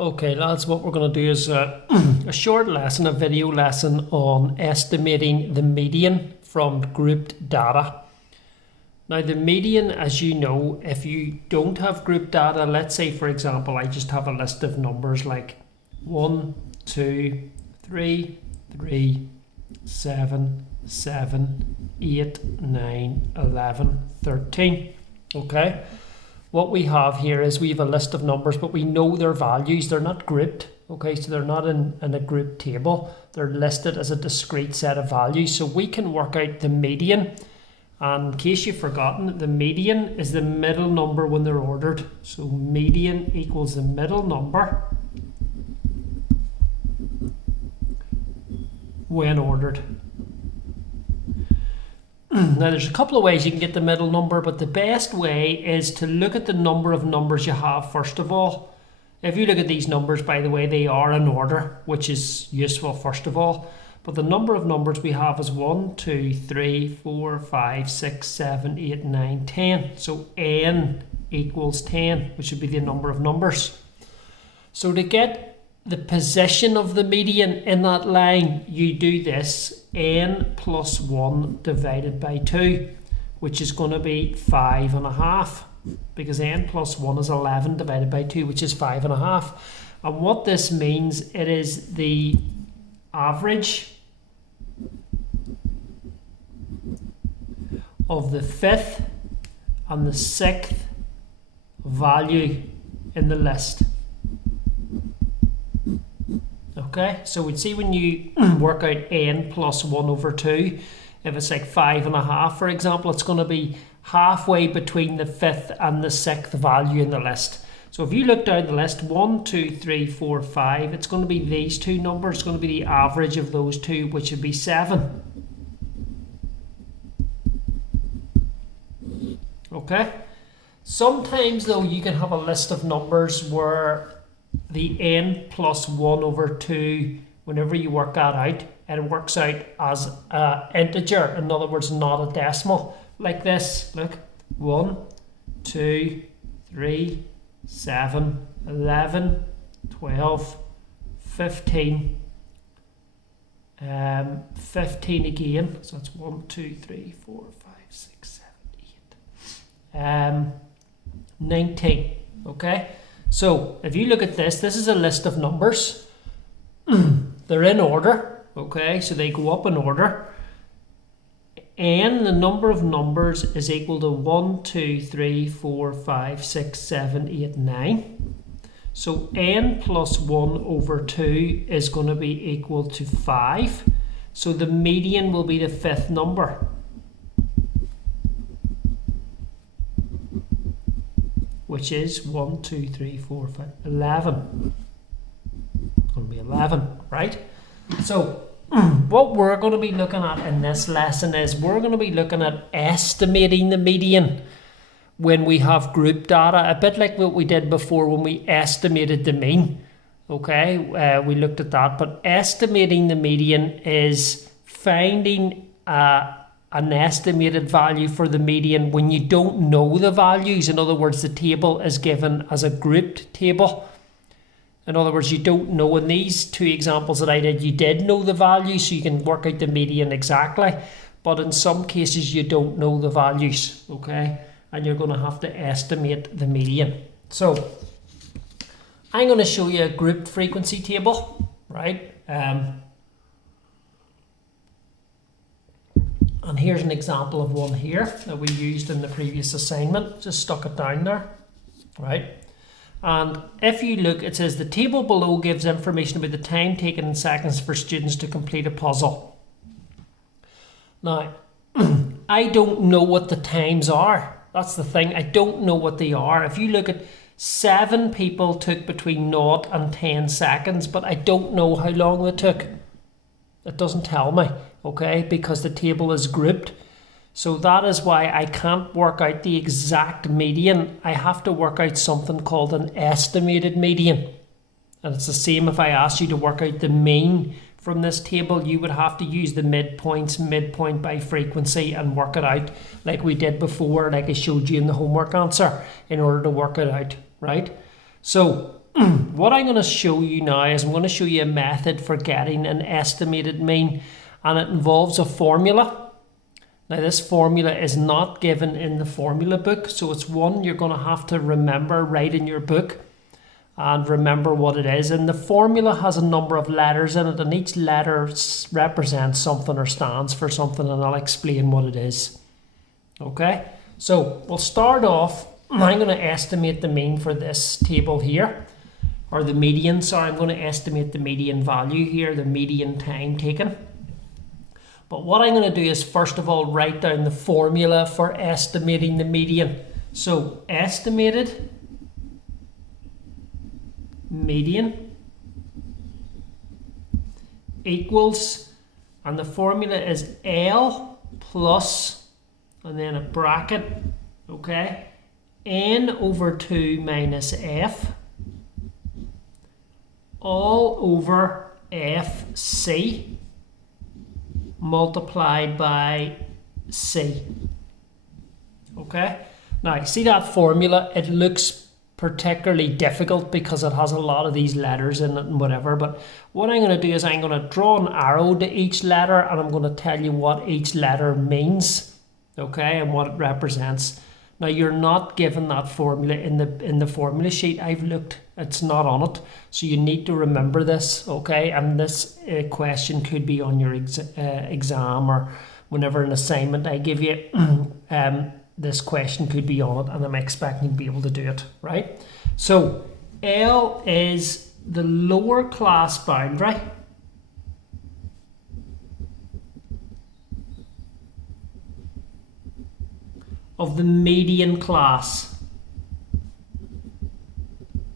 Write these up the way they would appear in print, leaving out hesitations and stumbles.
Okay lads, what we're going to do is a short lesson, a video lesson on estimating the median from grouped data. Now the median, as you know, if you don't have group data, let's say for example I just have a list of numbers like 1, 2, 3, 3, 7, 7, 8, 9, 11, 13. Okay, what we have here is we have a list of numbers, but we know their values. They're not grouped. Okay, so they're not in a group table. They're listed as a discrete set of values. So we can work out the median. And in case you've forgotten, the median is the middle number when they're ordered. So median equals the middle number when ordered. Now there's a couple of ways you can get the middle number, but the best way is to look at the number of numbers you have first of all. If you look at these numbers, by the way, they are in order, which is useful first of all. But the number of numbers we have is 1, 2, 3, 4, 5, 6, 7, 8, 9, 10. So n equals 10, which would be the number of numbers. So to get the position of the median in that line, you do this: n plus 1 divided by 2, which is going to be 5.5, because n plus 1 is 11 divided by 2, which is 5.5. And what this means, it is the average of the 5th and the 6th value in the list. Okay, so we'd see when you work out n plus 1 over 2, if it's like 5.5 for example, it's going to be halfway between the 5th and the 6th value in the list. So if you look down the list, 1, 2, 3, 4, 5, it's going to be these two numbers. It's going to be the average of those two, which would be 7. Okay, sometimes though you can have a list of numbers where the n plus 1 over 2, whenever you work that out, it works out as an integer. In other words, not a decimal. Like this, look, 1, 2, 3, 7, 11, 12, 15, 15 again. So that's 1, 2, 3, 4, 5, 6, 7, 8, 19. Okay. So if you look at this, this is a list of numbers. They're in order, okay, so they go up in order. N, the number of numbers, is equal to 1, 2, 3, 4, 5, 6, 7, 8, 9. So n plus 1 over 2 is going to be equal to 5. So the median will be the 5th number. Which is 1, 2, 3, 4, 5, 11. It's going to be 11, right? So what we're going to be looking at in this lesson is we're going to be looking at estimating the median when we have group data, a bit like what we did before when we estimated the mean. Okay, we looked at that, but estimating the median is finding an estimated value for the median when you don't know the values. In other words, the table is given as a grouped table. In other words, you don't know. In these two examples that I did, you did know the values, so you can work out the median exactly. But in some cases, you don't know the values, okay? And you're going to have to estimate the median. So I'm going to show you a grouped frequency table, right? And here's an example of one here that we used in the previous assignment. Just stuck it down there, right? And if you look, it says the table below gives information about the time taken in seconds for students to complete a puzzle. Now, I don't know what the times are. That's the thing. I don't know what they are. If you look at 7 people took between 0 and 10 seconds, but I don't know how long they took. It doesn't tell me, okay, because the table is grouped. So that is why I can't work out the exact median. I have to work out something called an estimated median. And it's the same if I asked you to work out the mean from this table. You would have to use the midpoints, midpoint by frequency, and work it out like we did before, like I showed you in the homework answer, in order to work it out, right? So what I'm going to show you now is I'm going to show you a method for getting an estimated mean, and it involves a formula. Now this formula is not given in the formula book, so it's one you're going to have to remember, write in your book and remember what it is. And the formula has a number of letters in it, and each letter represents something or stands for something, and I'll explain what it is. Okay, so we'll start off. I'm going to estimate the mean for this table here, or the median, sorry, I'm going to estimate the median value here, the median time taken. But what I'm going to do is first of all write down the formula for estimating the median. So estimated median equals, and the formula is L plus, and then a bracket, okay, n over 2 minus f all over fc multiplied by c. Okay, now you see that formula, it looks particularly difficult because it has a lot of these letters in it and whatever, but what I'm going to do is I'm going to draw an arrow to each letter, and I'm going to tell you what each letter means, okay, and what it represents. Now you're not given that formula in the formula sheet. I've looked, it's not on it, so you need to remember this, okay? And this question could be on your exam, or whenever an assignment I give you, this question could be on it, and I'm expecting to be able to do it, right? So L is the lower class boundary of the median class.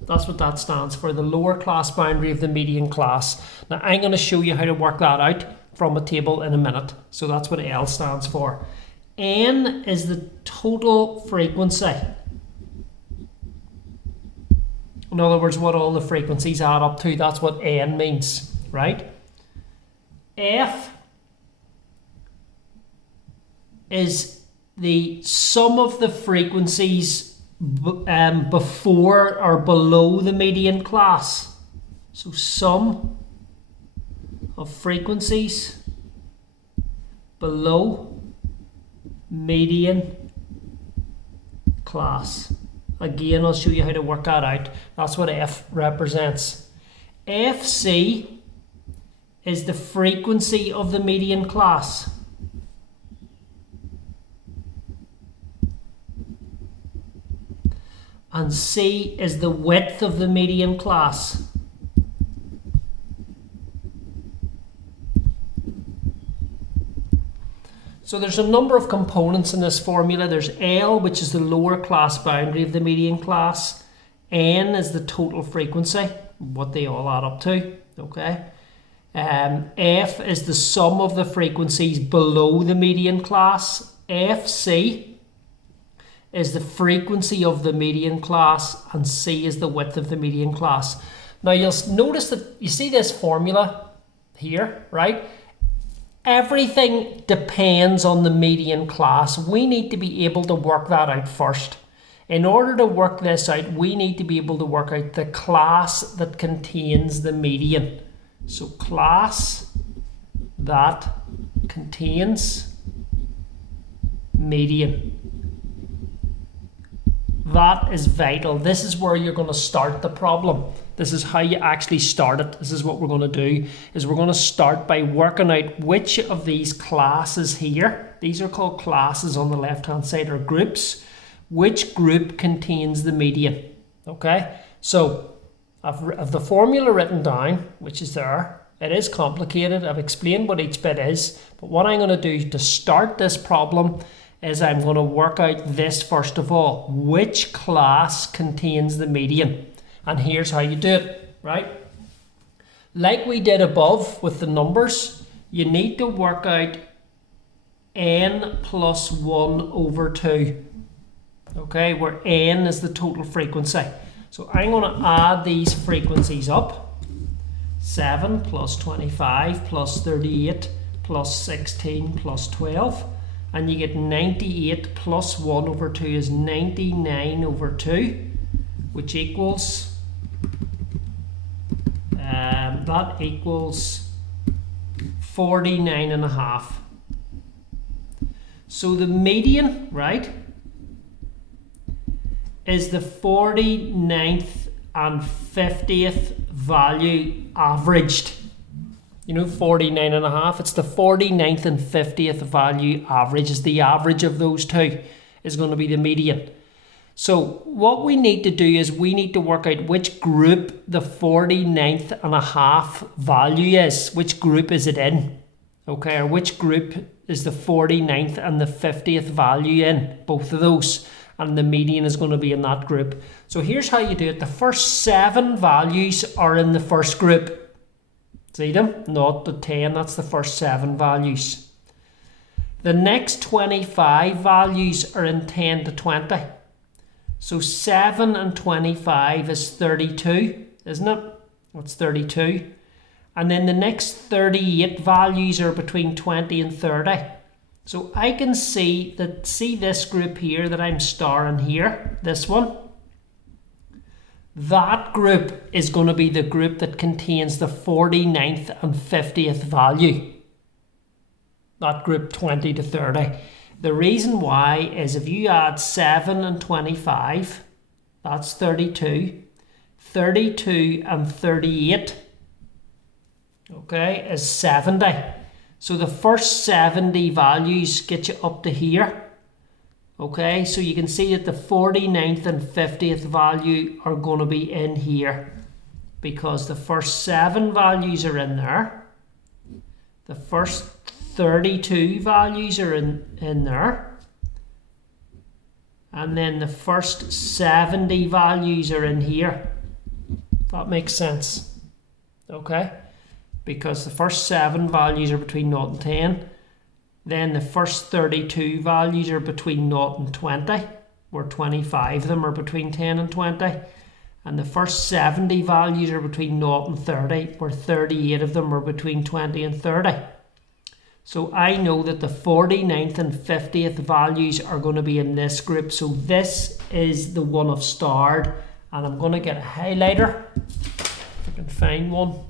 That's what that stands for, the lower class boundary of the median class. Now I'm going to show you how to work that out from a table in a minute. So that's what L stands for. N is the total frequency. In other words, what all the frequencies add up to, that's what N means, right? F is the sum of the frequencies before or below the median class. So sum of frequencies below median class. Again, I'll show you how to work that out. That's what F represents. FC is the frequency of the median class. And C is the width of the median class. So there's a number of components in this formula. There's L, which is the lower class boundary of the median class. N is the total frequency, what they all add up to, okay? F is the sum of the frequencies below the median class. FC is the frequency of the median class, and C is the width of the median class. Now you'll notice that you see this formula here, right? Everything depends on the median class. We need to be able to work that out first. In order to work this out, we need to be able to work out the class that contains the median. So class that contains median. That is vital. This is where you're going to start the problem. This is how you actually start it. This is what we're going to do, is we're going to start by working out which of these classes here, these are called classes on the left hand side, or groups, which group contains the median. Okay, so I've the formula written down, which is there. It is complicated. I've explained what each bit is, but what I'm going to do to start this problem is I'm going to work out this first of all. Which class contains the median? And here's how you do it, right? Like we did above with the numbers, you need to work out n plus 1 over 2. Okay, where n is the total frequency. So I'm going to add these frequencies up. 7 plus 25 plus 38 plus 16 plus 12. And you get 98 plus 1 over 2 is 99 over 2, which equals that equals 49.5. So the median, right, is the 49th and 50th value averaged. You know, 49.5, it's the 49th and 50th value average, is the average of those two, is going to be the median. So what we need to do is we need to work out which group the 49.5 value is. Which group is it in? Okay, or which group is the 49th and the 50th value in? Both of those. And the median is going to be in that group. So here's how you do it. The first 7 values are in the first group. See them? 0 to 10, that's the first 7 values. The next 25 values are in 10 to 20. So 7 and 25 is 32, isn't it? That's 32. And then the next 38 values are between 20 and 30. So I can see this group here that I'm starring here, this one. That group is going to be the group that contains the 49th and 50th value. That group 20 to 30. The reason why is if you add 7 and 25, that's 32. 32 and 38, okay, is 70. So the first 70 values get you up to here. Okay, so you can see that the 49th and 50th value are going to be in here because the first 7 values are in there. The first 32 values are in there. And then the first 70 values are in here. That makes sense. Okay? Because the first 7 values are between 0 and 10. Then the first 32 values are between 0 and 20, where 25 of them are between 10 and 20. And the first 70 values are between 0 and 30, where 38 of them are between 20 and 30. So I know that the 49th and 50th values are going to be in this group. So this is the one I've starred. And I'm going to get a highlighter, if I can find one.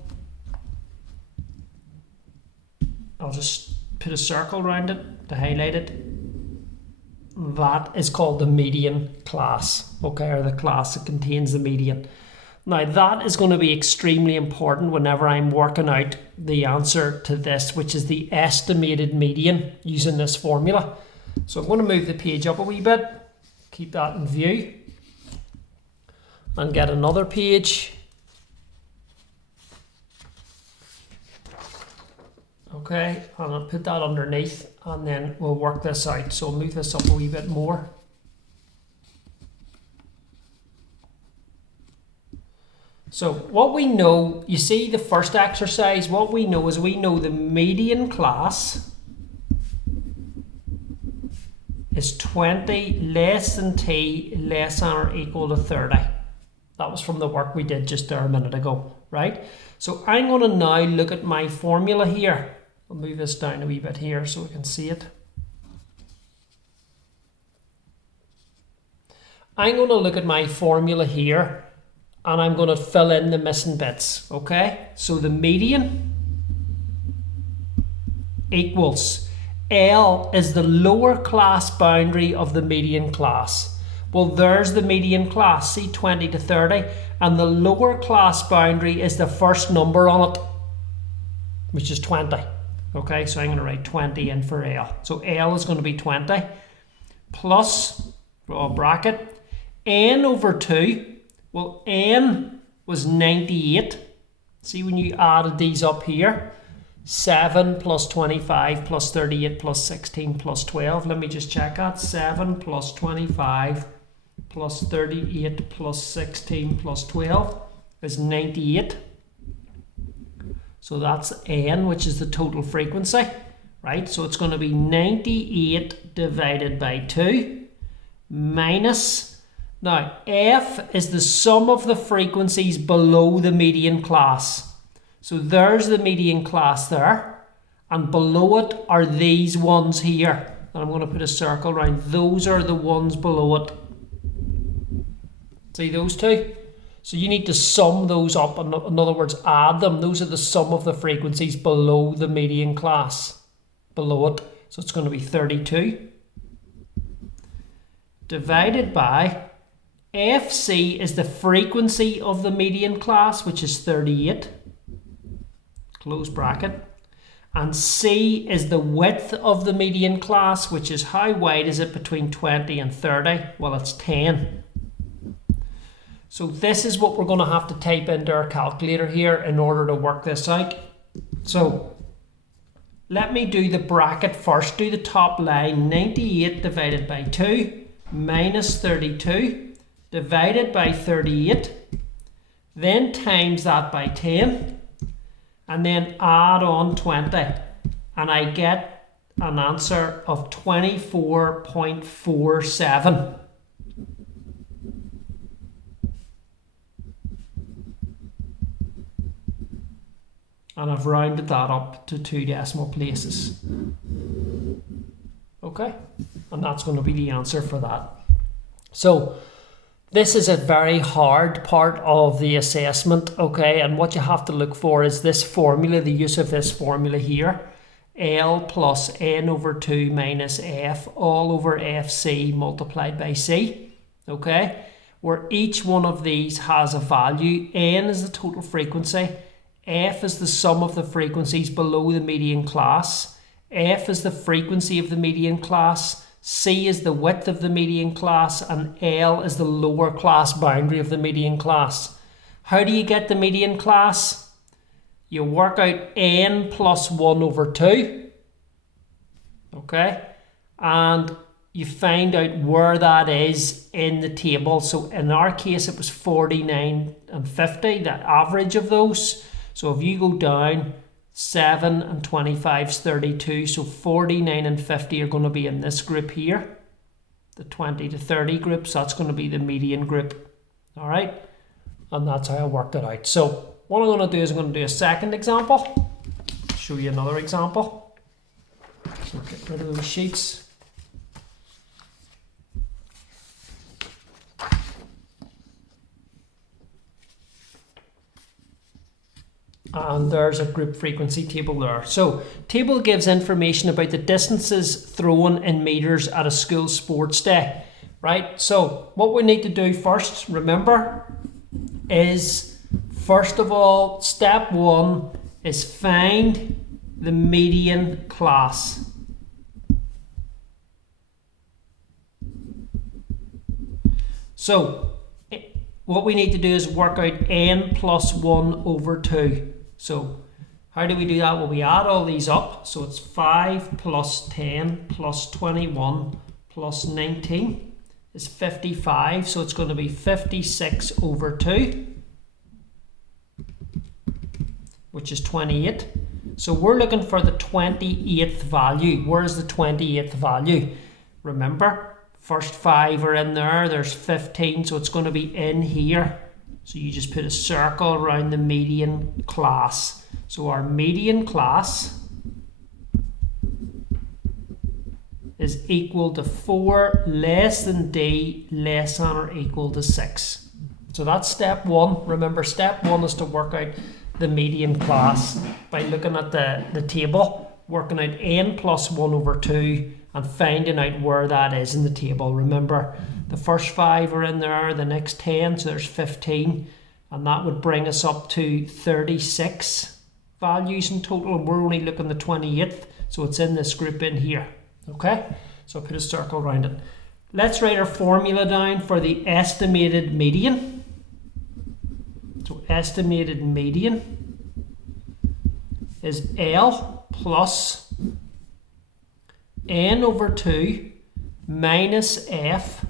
I'll just put a circle around it to highlight it. That is called the median class, okay, or the class that contains the median. Now that is going to be extremely important whenever I'm working out the answer to this, which is the estimated median using this formula. So I'm going to move the page up a wee bit, keep that in view, and get another page. Okay, and I'll put that underneath and then we'll work this out. So I'll move this up a wee bit more. So what we know, you see the first exercise, what we know is we know the median class is 20 less than t less than or equal to 30. That was from the work we did just there a minute ago, right? So I'm going to now look at my formula here. I'll move this down a wee bit here so we can see it. I'm going to look at my formula here and I'm going to fill in the missing bits, okay? So the median equals L is the lower class boundary of the median class. Well, there's the median class, see 20 to 30, and the lower class boundary is the first number on it, which is 20. Okay, so I'm going to write 20 in for L. So L is going to be 20 plus, draw a bracket, N over 2. Well, N was 98. See when you added these up here, 7 plus 25 plus 38 plus 16 plus 12. Let me just check that. 7 plus 25 plus 38 plus 16 plus 12 is 98. So that's N, which is the total frequency, right? So it's going to be 98 divided by 2 minus, now F is the sum of the frequencies below the median class. So there's the median class there, and below it are these ones here. And I'm going to put a circle around. Those are the ones below it. See those two? So you need to sum those up, in other words, add them. Those are the sum of the frequencies below the median class, below it. So it's going to be 32 divided by FC is the frequency of the median class, which is 38, close bracket. And C is the width of the median class, which is how wide is it between 20 and 30? Well, it's 10. So this is what we're going to have to type into our calculator here in order to work this out. So let me do the bracket first. Do the top line, 98 divided by 2 minus 32 divided by 38. Then times that by 10. And then add on 20. And I get an answer of 24.47. And I've rounded that up to 2 decimal places. Okay, and that's going to be the answer for that. So this is a very hard part of the assessment, okay, and what you have to look for is this formula, the use of this formula here. L plus N over 2 minus F all over FC multiplied by C, okay, where each one of these has a value. N is the total frequency, F is the sum of the frequencies below the median class, F is the frequency of the median class, C is the width of the median class, and L is the lower class boundary of the median class. How do you get the median class? You work out N plus 1 over 2, okay, and you find out where that is in the table. So in our case it was 49 and 50, the average of those. So if you go down, 7 and 25 is 32, so 49 and 50 are going to be in this group here, the 20 to 30 group, so that's going to be the median group, all right, and that's how I worked it out. So what I'm going to do is I'm going to do a second example, show you another example, so get rid of those sheets. And there's a group frequency table there. So table gives information about the distances thrown in meters at a school sports day, right? So what we need to do first, remember, is first of all, step 1 is find the median class. So what we need to do is work out N plus 1 over 2. So how do we do that? Well, we add all these up. So it's 5 plus 10 plus 21 plus 19 is 55. So it's going to be 56 over 2, which is 28. So we're looking for the 28th value. Where's the 28th value? Remember, first 5 are in there. There's 15, so it's going to be in here. So you just put a circle around the median class. So our median class is equal to 4 less than D less than or equal to 6. So that's step 1. Remember, step 1 is to work out the median class by looking at the table, working out N plus 1 over 2 and finding out where that is in the table. Remember, the first 5 are in there, the next 10, so there's 15, and that would bring us up to 36 values in total, and we're only looking at the 28th, so it's in this group in here, okay? So I'll put a circle around it. Let's write our formula down for the estimated median. So estimated median is L plus N over 2 minus F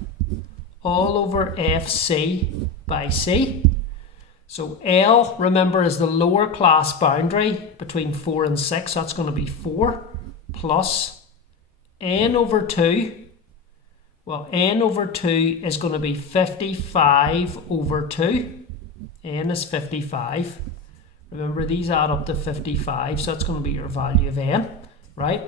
all over FC by C. So L, remember, is the lower class boundary between 4 and 6. So that's going to be 4 plus N over 2. Well, N over 2 is going to be 55 over 2. N is 55. Remember, these add up to 55, so that's going to be your value of N, right?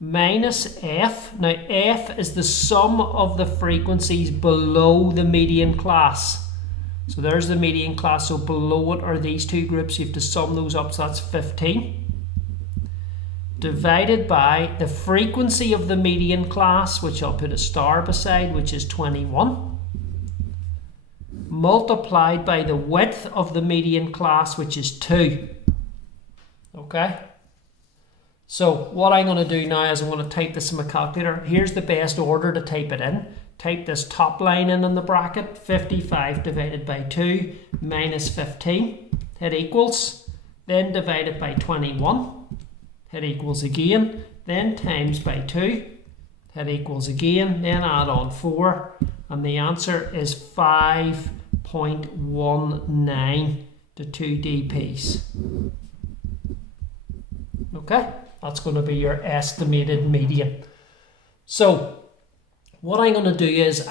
Minus F. Now, F is the sum of the frequencies below the median class. So there's the median class. So below it are these two groups. You have to sum those up. So that's 15. Divided by the frequency of the median class, which I'll put a star beside, which is 21. Multiplied by the width of the median class, which is 2. Okay? So what I'm going to do now is I'm going to type this in my calculator. Here's the best order to type it in. Type this top line in the bracket, 55 divided by 2 minus 15. Hit equals. Then divide it by 21. Hit equals again. Then times by 2. Hit equals again. Then add on 4. And the answer is 5.19 to 2 dPs. Okay, that's going to be your estimated median. So what I'm going to do is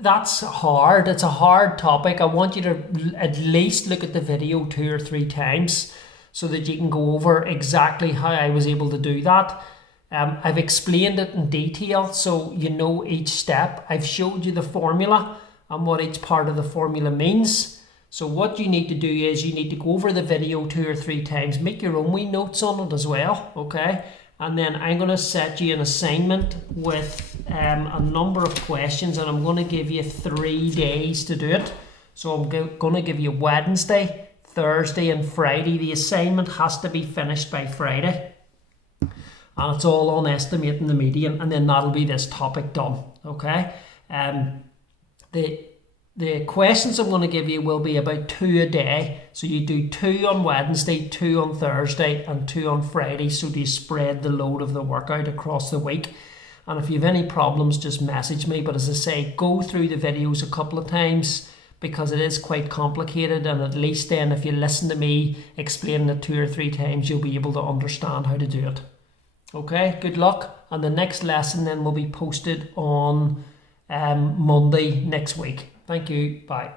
that's hard. It's a hard topic. I want you to at least look at the video 2 or 3 times so that you can go over exactly how I was able to do that. I've explained it in detail so you know each step. I've showed you the formula and what each part of the formula means. So what you need to do is you need to go over the video 2 or 3 times, make your own wee notes on it as well, okay? And then I'm going to set you an assignment with a number of questions, and I'm going to give you 3 days to do it. So I'm going to give you Wednesday, Thursday and Friday. The assignment has to be finished by Friday. And it's all on estimating the median, and then that'll be this topic done, okay? The questions I'm going to give you will be about 2 a day. So you do 2 on Wednesday, 2 on Thursday and 2 on Friday. So do you spread the load of the workout across the week. And if you have any problems, just message me. But as I say, go through the videos a couple of times because it is quite complicated. And at least then if you listen to me explaining it 2 or 3 times, you'll be able to understand how to do it. Okay, good luck. And the next lesson then will be posted on Monday next week. Thank you. Bye.